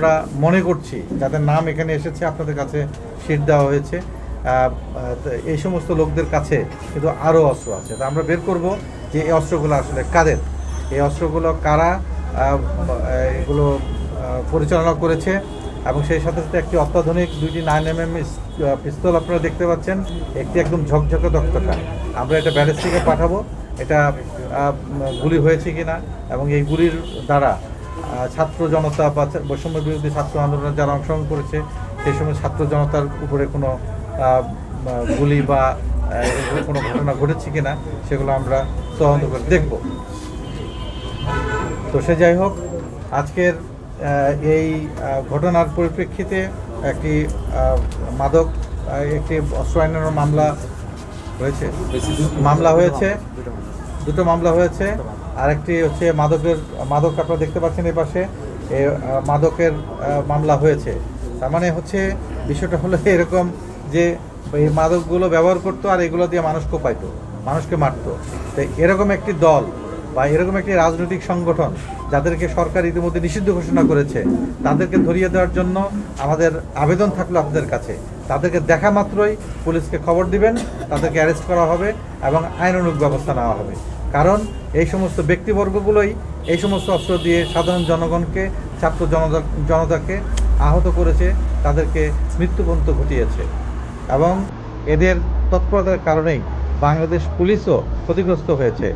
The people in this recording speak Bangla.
আমরা মনে করছি যাদের নাম এখানে এসেছে আপনাদের কাছে শিট দেওয়া হয়েছে, এই সমস্ত লোকদের কাছে কিন্তু আরও অস্ত্র আছে। তা আমরা বের করব যে এই অস্ত্রগুলো আসলে কাদের, এই অস্ত্রগুলো কারা এগুলো পরিচালনা করেছে, এবং সেই সাথে সাথে একটি অত্যাধুনিক 2টি 9mm পিস্তল আপনারা দেখতে পাচ্ছেন, একটি একদম ঝকঝকে দক্ষতা। আমরা এটা ব্যালিস্টিকে পাঠাবো, এটা গুলি হয়েছে কিনা এবং এই গুলির দ্বারা ছাত্র জনতা বা বৈষম্য বিরোধী ছাত্র আন্দোলনে যারা অংশগ্রহণ করেছে সেই সময় ছাত্র জনতার উপরে কোনো গুলি বা কোনো ঘটনা ঘটেছে কিনা সেগুলো আমরা তদন্ত করে দেখব। তো সে যাই হোক, আজকের এই ঘটনার পরিপ্রেক্ষিতে একটি অস্ত্র আইনের মামলা হয়েছে, দুটো মামলা হয়েছে। আরেকটি হচ্ছে মাদক আপনারা দেখতে পাচ্ছেন এই পাশে, মাদকের মামলা হয়েছে। তার মানে হচ্ছে বিষয়টা হলো এরকম যে এই মাদকগুলো ব্যবহার করতো আর এগুলো দিয়ে মানুষ কোপাইতো, মানুষকে মারতো। তো এরকম একটি দল বা এরকম একটি রাজনৈতিক সংগঠন যাদেরকে সরকার ইতিমধ্যে নিষিদ্ধ ঘোষণা করেছে, তাদেরকে ধরিয়ে দেওয়ার জন্য আমাদের আবেদন থাকলো আপনাদের কাছে। তাদেরকে দেখা মাত্রই পুলিশকে খবর দিবেন, তাদেরকে অ্যারেস্ট করা হবে এবং আইনানুগ ব্যবস্থা নেওয়া হবে। কারণ এই সমস্ত ব্যক্তিবর্গগুলোই এই সমস্ত অস্ত্র দিয়ে সাধারণ জনগণকে, ছাত্র জনতাকে আহত করেছে, তাদেরকে মৃত্যু পর্যন্ত ঘটিয়েছে। এবং এদের তৎপরতার কারণেই বাংলাদেশ পুলিশও ক্ষতিগ্রস্ত হয়েছে।